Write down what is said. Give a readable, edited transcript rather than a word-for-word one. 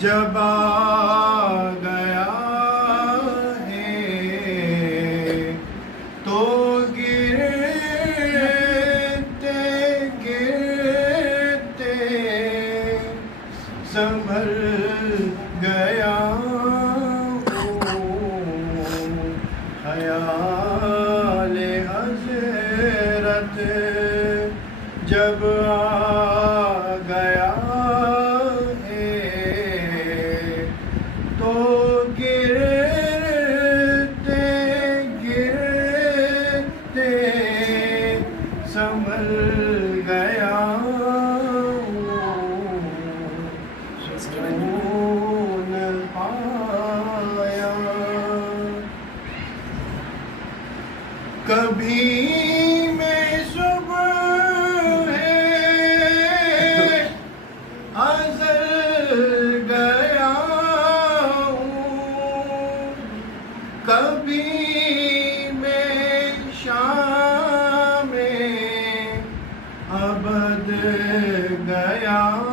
جب آ گیا ہے تو گرتے گرتے سنبھل گیا خیال حضرت جب آ گیا ہے تو گرتے گرتے سنبھل گیا سکون پایا کبھی میں صبح ازل گیا ہوں کبھی میں شام ابد گیا